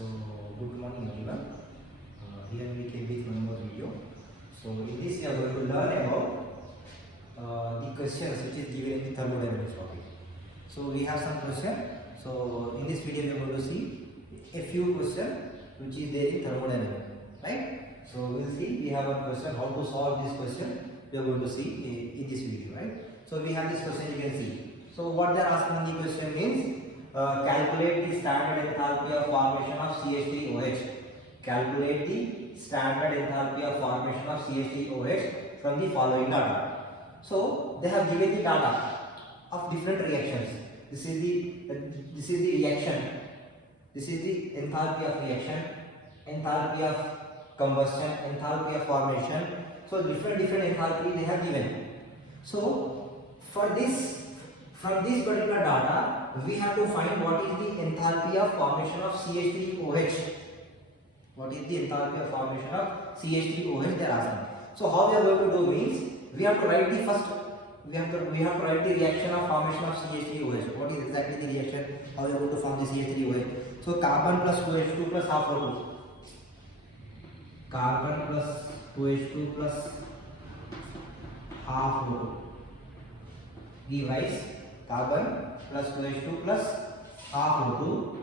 So good morning everyone. Here we came with one more video. So in this we are going to learn about the questions which is given in the thermodynamics topic. So we have some question. So in this video we are going to see a few questions which is there in thermodynamics, right? So we will see we have one question how to solve this question. We are going to see in this video, right? So we have this question you can see. So what they are asking the question means. Calculate the standard enthalpy of formation of CH3OH. Calculate the standard enthalpy of formation of CH3OH from the following data. So they have given the data of different reactions. This is the reaction. This is the enthalpy of reaction, enthalpy of combustion, enthalpy of formation. So different enthalpy they have given. So from this particular data, we have to find what is the enthalpy of formation of CH3OH. What is the enthalpy of formation of CH3OH they are asking. So how we are going to do means we have to write the first. We have to write the reaction of formation of CH3OH. What is exactly the reaction? How we are going to form the CH3OH? So carbon plus OH2 plus half O2. Carbon plus OH2 plus half O2. Give rise carbon plus OH2 plus half O2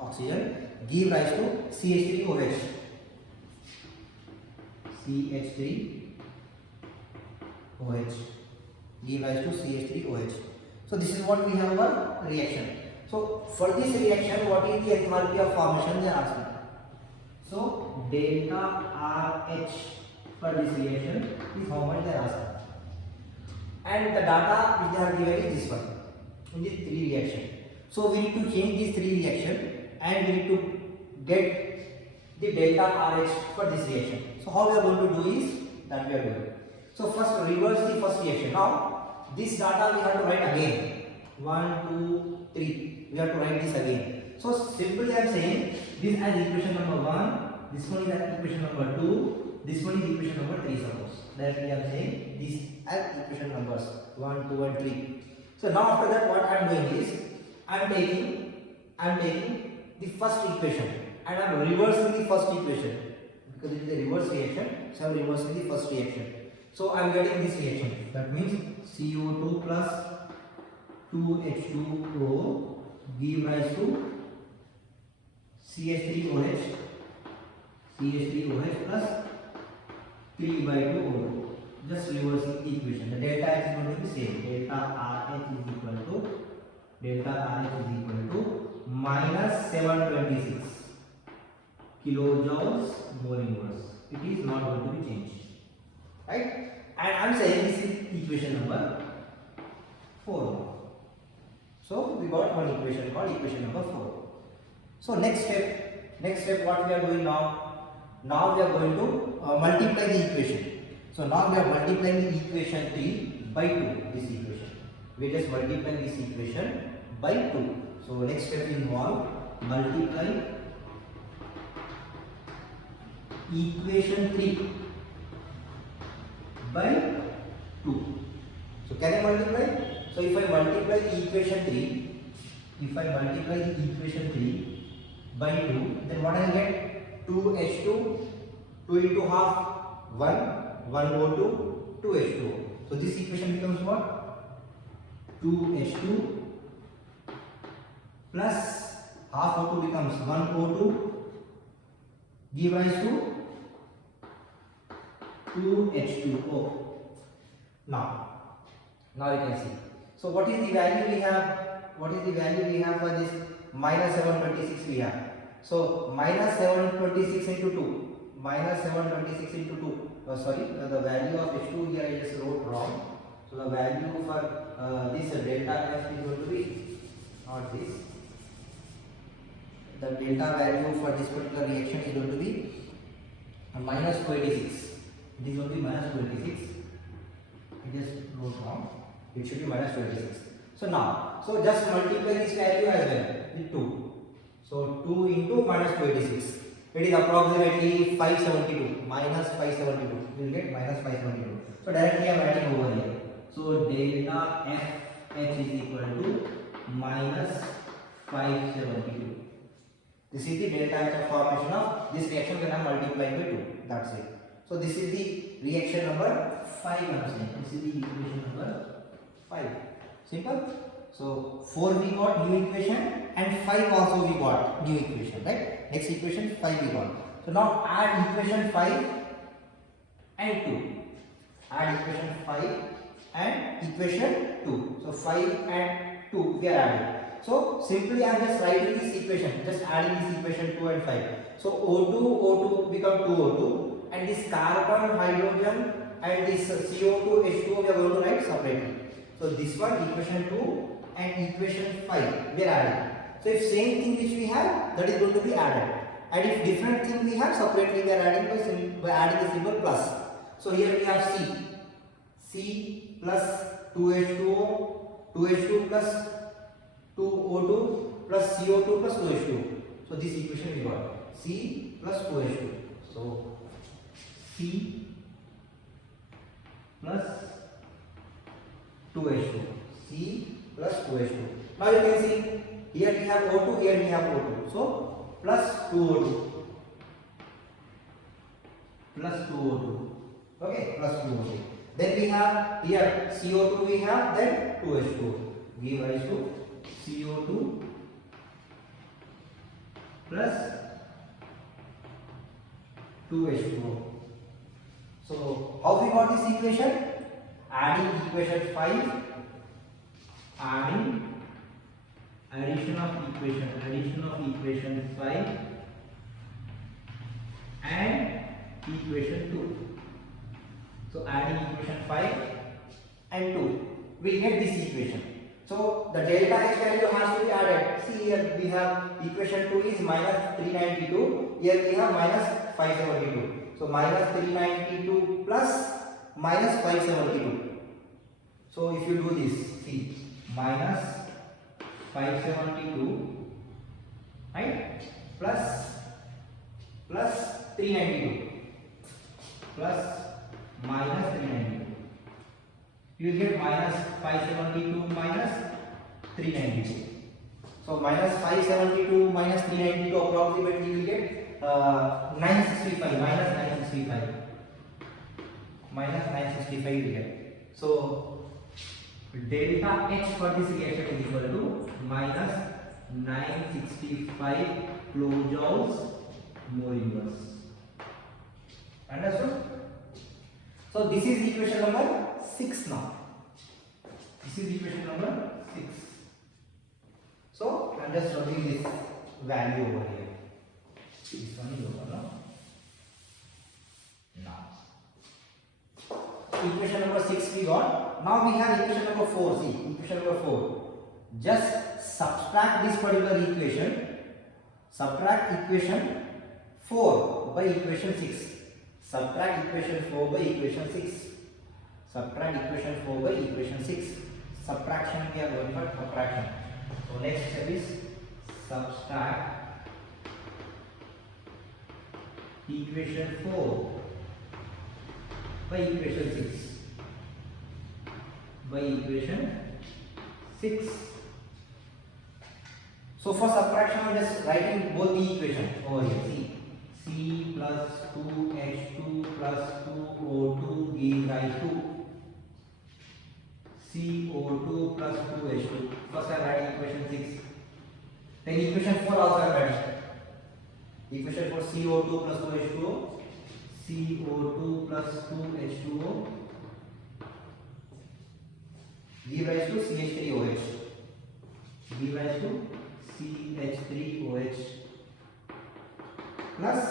oxygen give rise to CH3OH. CH3OH give rise to CH3OH. So this is what we have our reaction. So for this reaction, what is the enthalpy of formation they are asking. So delta RH for this reaction is how much they are asking. And the data which they have given is this one in these three reactions. So we need to change these three reactions and we need to get the delta RH for this reaction. So how we are going to do is that we are doing. So first reverse the first reaction. Now this data we have to write again. 1, 2, 3. We have to write this again. So simply I am saying this as equation number 1. This one is as equation number 2. This one is equation number 3 suppose. Directly I am saying this as equation numbers 1, 2 and 3. So now after that what I am doing is I am taking the first equation and I am reversing the first equation because it is a reverse reaction. So I am reversing the first reaction. So I am getting this reaction. That means CO2 plus 2H2O give rise to CH3OH plus 3 by 2 O2. Just reversing the equation. The delta H is going to be same. Delta RH is equal to minus 726 kilojoules mole inverse. It is not going to be changed, right? And I am saying this is equation number 4. So we got one equation called equation number 4. So next step what we are doing now? Now we are going to multiply the equation. So now we are multiplying the equation 3 by 2. This equation. We just multiply this equation by 2. So next step involve multiply equation 3 by 2. So can I multiply? So if I multiply the equation 3, by 2, then what I will get? 2H2, 2 into half, 1 O2, 2H2O. So this equation becomes what? 2H2 plus half O2 becomes 1 O2 give rise to 2H2O. Now you can see. So what is the value we have? For this minus 726 we have. So minus 726 into 2. The value of H2 here I just wrote wrong. So the value for this delta F is going to be not this. The delta value for this particular reaction is going to be minus 286. It is going to be minus 286. I just wrote wrong. It should be minus 286. So just multiply this value as well with 2. So 2 into minus 286. It is approximately 572. Minus 572. We will get minus 572. So directly I am writing over here. So delta F H is equal to minus 572. This is the delta H formation of this reaction when I am multiplying by 2. That's it. So this is the reaction number 5 I am saying. This is the equation number 5. Simple. So 4 we got new equation and 5 also we got new equation, right? Next equation 5 we got. So now add equation 5 and 2. Add equation 5 and equation 2. So 5 and 2 we are adding. So simply I am just writing this equation, just adding this equation 2 and 5. So O2 become 2O2 and this carbon, hydrogen and this CO2, H2O we are going to write separately. So this one equation 2 and equation 5 we are adding. So if same thing which we have, that is going to be added. And if different thing we have, separately we are adding by adding the symbol plus. So here we have C plus 2H2O, 2H2 plus 2O2 plus CO2 plus 2H2. So this equation we got C plus 2H2. So C plus 2H2. C plus 2H2. Now you can see here we have O2, here we have O2. So plus 2O2. Plus 2O2. Okay, plus 2O2. Then we have here CO2 we have, then 2H2. Give rise to CO2 plus 2H2O. So how we got this equation? Adding equation 5, adding addition of equation 5 and equation 2. So adding equation 5 and 2, we get this equation. So the delta H value has to be added. See here we have equation 2 is minus 392. Here we have minus 572. So minus 392 plus minus 572. So if you do this, see minus 572, right, plus 392 plus minus 392. You will get minus 572 minus 392. So minus 572 minus 392 approximately you will get 965, minus 965. Minus 965 you will get. So delta H for this reaction is equal to minus 965 kilojoules mole inverse. Understood? So this is equation number 6 now. This is equation number 6. So I am just writing this value over here. This one is over now. Equation number 6 we got. Now we have equation number 4. See, equation number 4. Just subtract this particular equation. Subtract equation 4 by equation 6. Subtract equation 4 by equation 6. Subtract equation 4 by equation 6. Subtraction we are going for subtraction. So next step is subtract equation 4 by equation 6 by equation 6. So for subtraction I am just writing both the equation over here. See, C plus 2H2 plus 2O2 gives rise to CO2 plus 2H2. First I am writing equation 6. Then equation 4 also I am writing. Equation for CO2 plus 2H2O. CO2 plus 2H2O give rise to CH3OH. Give rise to CH3OH plus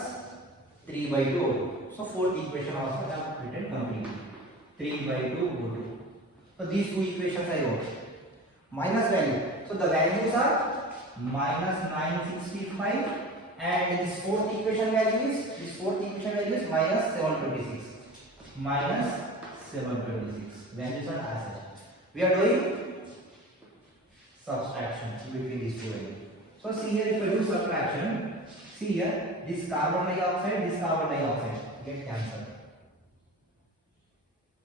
3 by 2 O2. So fourth equation also I have written completely. 3 by 2 O2. So these two equations I wrote. Minus value. So the values are minus 965 and this fourth equation value is minus 726. Minus 726. Values are as such. We are doing subtraction between these two values. So see here, if I do subtraction, see here this carbon dioxide get cancelled.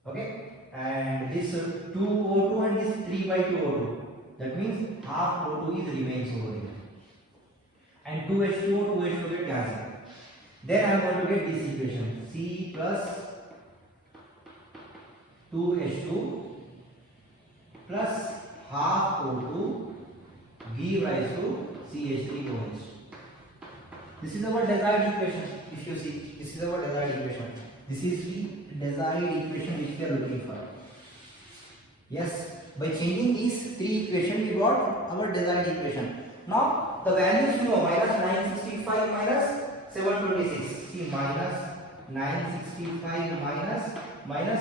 Okay, and this 2O2 and this 3 by 2 O2. That means half O2 is remains over here. and 2H2O get cancelled. Then I am going to get this equation, C plus 2H2 plus half O2 give rise to CH3OH. This is our desired equation. If you see, this is our desired equation. This is the desired equation which we are looking for. Yes, by changing these three equations, we got our desired equation. Now the values you know, minus 965 minus 726. See, minus 965 minus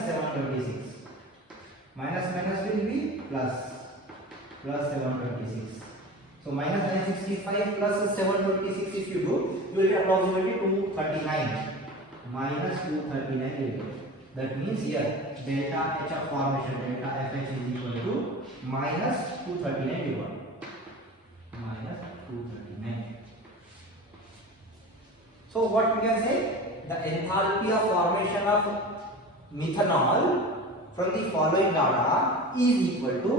726. Minus will be plus 726. So minus 965 plus 726 if you do, you will get approximately 239. Minus 239 will get. That means here delta H of formation, delta FH is equal to minus 239 you got. Minus 239. So what we can say? The enthalpy of formation of methanol from the following data is equal to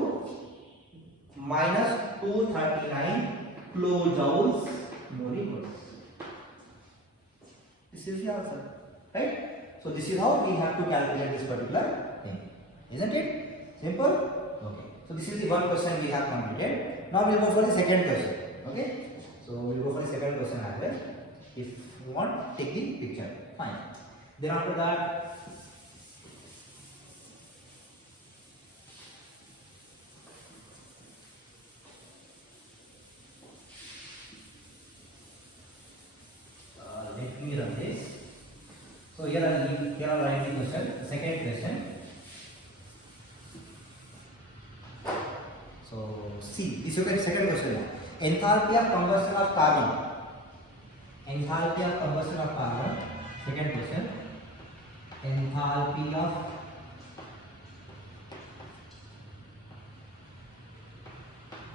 minus 239 kilojoules molecules. This is the answer, right? So this is how we have to calculate this particular thing, isn't it? Simple. Okay. So this is the one question we have completed. Now we'll go for the second question. Okay. So we'll go for the second question as well. If you want, take the picture. Fine. Then after that, let me run this. So here I'll write the question. The second question. So see, this is the second question. Enthalpy of combustion of carbon. Enthalpy of combustion of carbon. Second question. Enthalpy of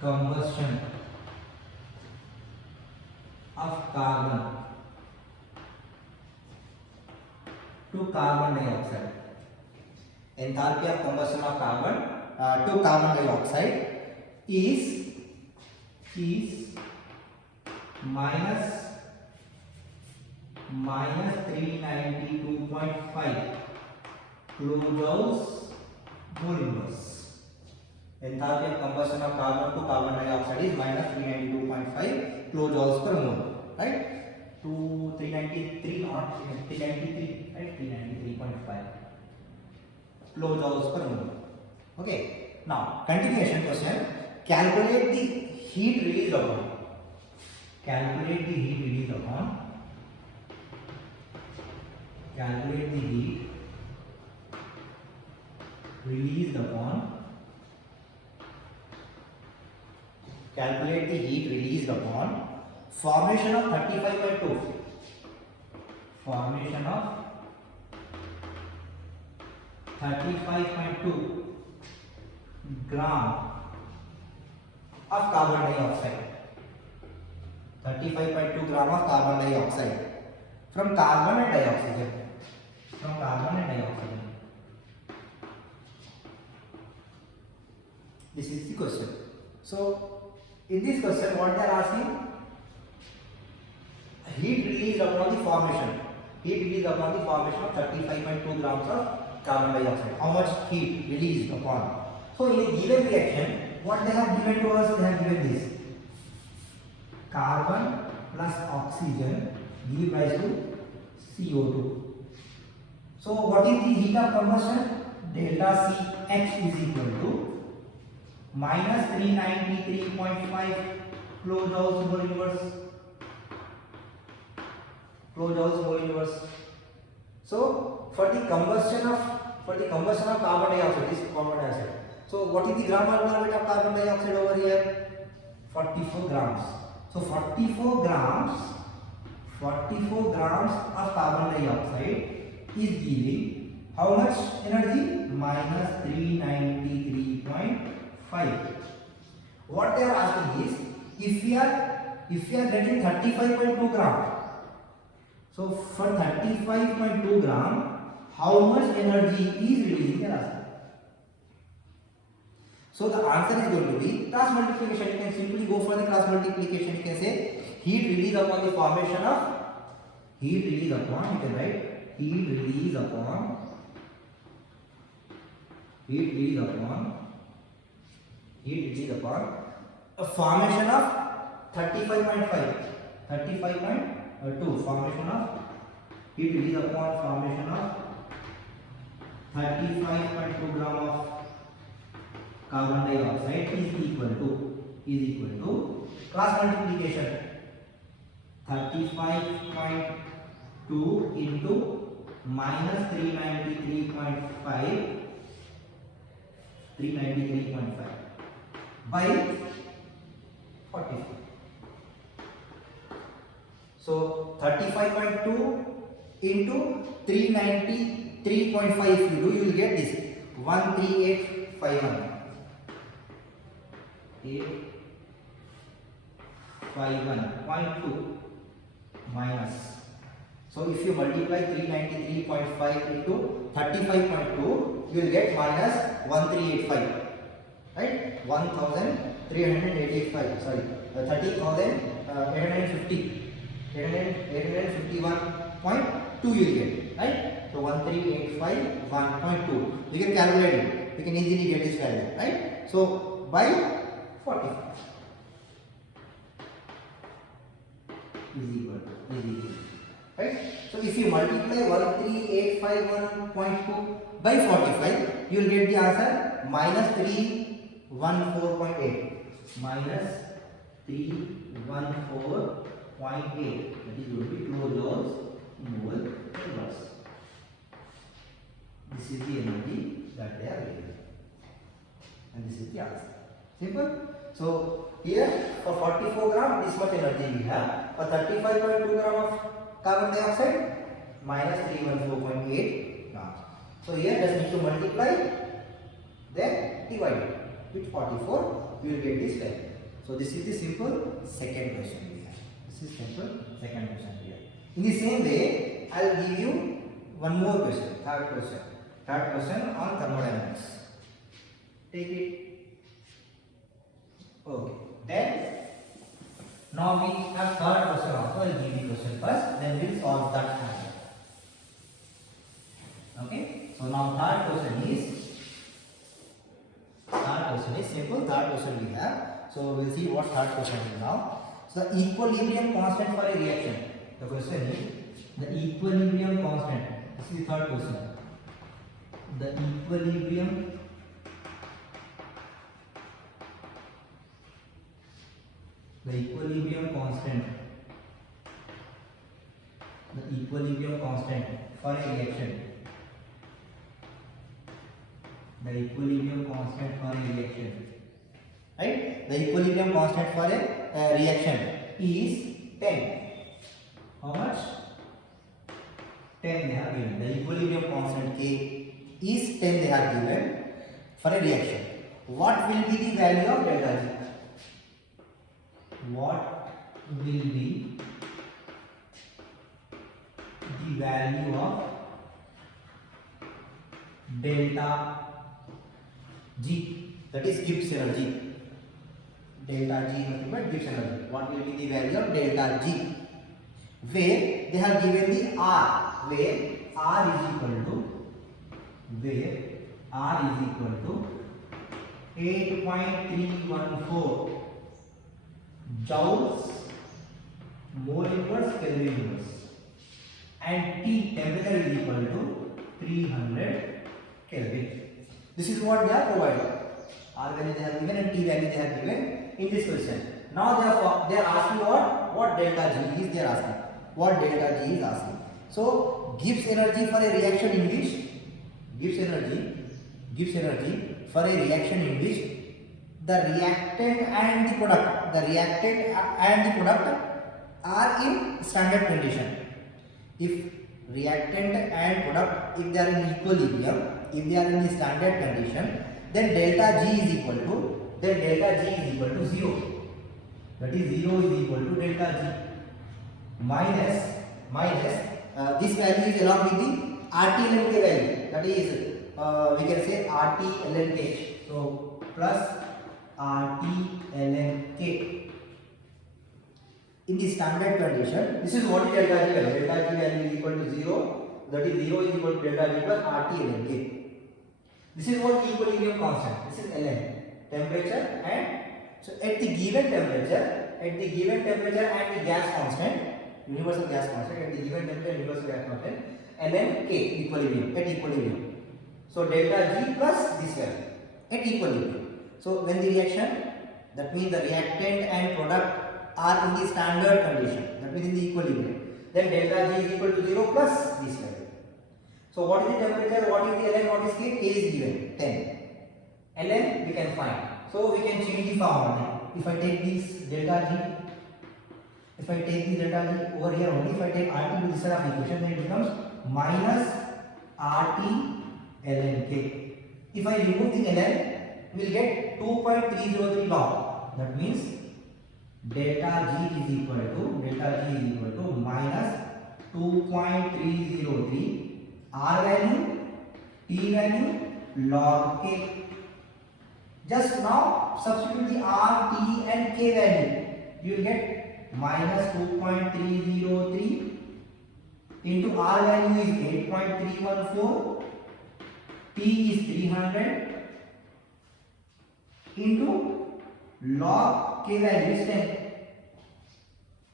combustion of carbon to carbon dioxide. Enthalpy of combustion of carbon to carbon dioxide is minus 392.5 kilojoules mole inverse. Enthalpy of combustion of carbon to carbon dioxide is minus 392.5 kilojoules per mole, right? To 393 or 393, right? 393.5 kilojoules per mole. Okay. Now continuation question. Calculate the heat released upon. Calculate the heat released upon. Calculate the heat released upon. Calculate the heat released upon formation of 35.2. Formation of 35.2 gram of carbon dioxide. 35.2 gram of carbon dioxide from carbon and dioxygen. From carbon and dioxygen. This is the question. So in this question, what they are asking? Heat released upon the formation. Heat released upon the formation of 35.2 grams of carbon dioxide. How much heat released upon? So in a given reaction, what they have given to us? They have given this. Carbon plus oxygen give rise to CO2. So what is the heat of combustion? Delta CH is equal to minus 393.5 kilojoules mole inverse. Kilojoules mole inverse. So for the combustion of carbon dioxide, this carbon dioxide. So what is the gram molecular weight of carbon dioxide over here? 44 grams. So 44 grams of carbon dioxide is giving how much energy? Minus 393.5. What they are asking is, if we are getting 35.2 gram, so for 35.2 gram, how much energy is releasing? They are asking. So the answer is going to be cross multiplication. You can simply go for the cross multiplication. You can say heat release upon the formation of heat release upon, you can write heat release upon a formation of 35.2 formation of heat release upon formation of 35.2 gram of carbon dioxide is equal to cross multiplication 35.2 into minus 393.5 by 44. So 35.2 into 393.5 if you do, you will get this 13851. 851.2 minus. So if you multiply 393.5 into 35.2, you will get minus 1385, right? 1385, sorry, 30,850, 851.2 you will get, right? So 1385.1.2. You can calculate it. You can easily get this value, right? So by 40 is equal, right? So if you multiply 13851.2 by 45, you will get the answer minus 314.8. Minus 314.8. That is going to be kilojoules mole inverse. This is the energy that they are given, and this is the answer. Simple. So here for 44 gram, this much energy we have. For 35.2 gram of carbon dioxide, minus 314.8 grams. So here just need to multiply, then divide it with 44. You will get this value. So this is the simple second question we have. This is simple second question here. In the same way, I will give you one more question. Third question on thermodynamics. Take it. Okay. Then now we have third question also. I will give the question first, then we will solve that answer. Okay. So now third question is simple. Third question we have. So we will see what third question is now. So the equilibrium constant for a reaction. The question is the equilibrium constant. This is the third question. The equilibrium constant for a reaction. The equilibrium constant for a reaction, right? The equilibrium constant for a reaction is 10. How much? 10 they have given. The equilibrium constant K is 10 they have given for a reaction. What will be the value of delta G? What will be the value of delta G? That is Gibbs energy. Delta G is nothing but Gibbs energy. What will be the value of delta G? Where they have given the R, where R is equal to 8.314 joules mole inverse Kelvin inverse, and T temperature is equal to 300 Kelvin. This is what they are provided. R value they have given and T value they have given in this question. Now they are asking what delta G is. They are asking what delta G is asking. So Gibbs energy for a reaction in which the reactant and the product are in standard condition. If reactant and product, if they are in equilibrium, if they are in the standard condition, then delta G is equal to 0. That is 0 is equal to delta G minus this value is along with the RT ln K value. That is we can say RT ln K. So plus RT ln K in the standard condition, this is what is delta G value. Delta G value is equal to 0. That is 0 is equal to delta G plus RT ln K. This is what equilibrium constant. This is ln temperature, and so at the given temperature and the gas constant, universal gas constant, at the given temperature and universal gas constant, ln K equilibrium, at equilibrium. So delta G plus this value at equilibrium. So when the reaction, that means the reactant and product are in the standard condition, that means in the equilibrium, then delta G is equal to 0 plus this value. So what is the temperature, what is the ln, what is K? K is given 10. ln we can find. So we can change the formula. If I take this delta G, over here only, if I take RT to this side of equation, then it becomes minus RT ln K. If I remove the ln, we will get 2.303 log. That means delta G is equal to minus 2.303 R value, T value, log K. Just now substitute the R, T and K value. You will get minus 2.303 into R value is 8.314, T is 300 into log K value is 10.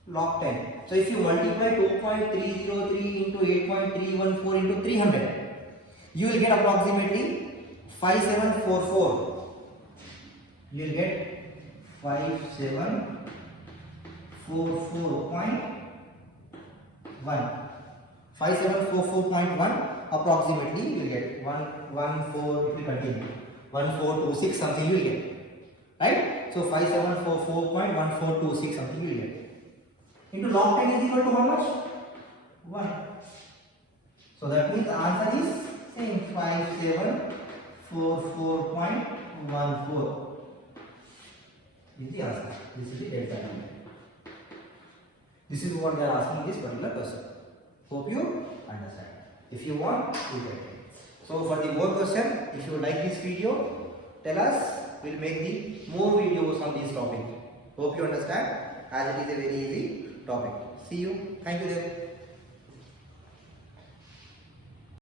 Log 10. So if you multiply 2.303 into 8.314 into 300, you will get approximately 5744. You will get 5744.1 approximately. You will get 114. If we continue 1426 something you will get, right? So 5744.1426 something you will get. Into log 10 is equal to how much? 1. So that means the answer is same, 5744.14 is the answer. This is the delta G. This is what they are asking this particular question. Hope you understand. If you want, you get it. So for the more question, if you like this video, tell us. We'll make the more videos on this topic. Hope you understand, as it is a very easy topic. See you. Thank you there.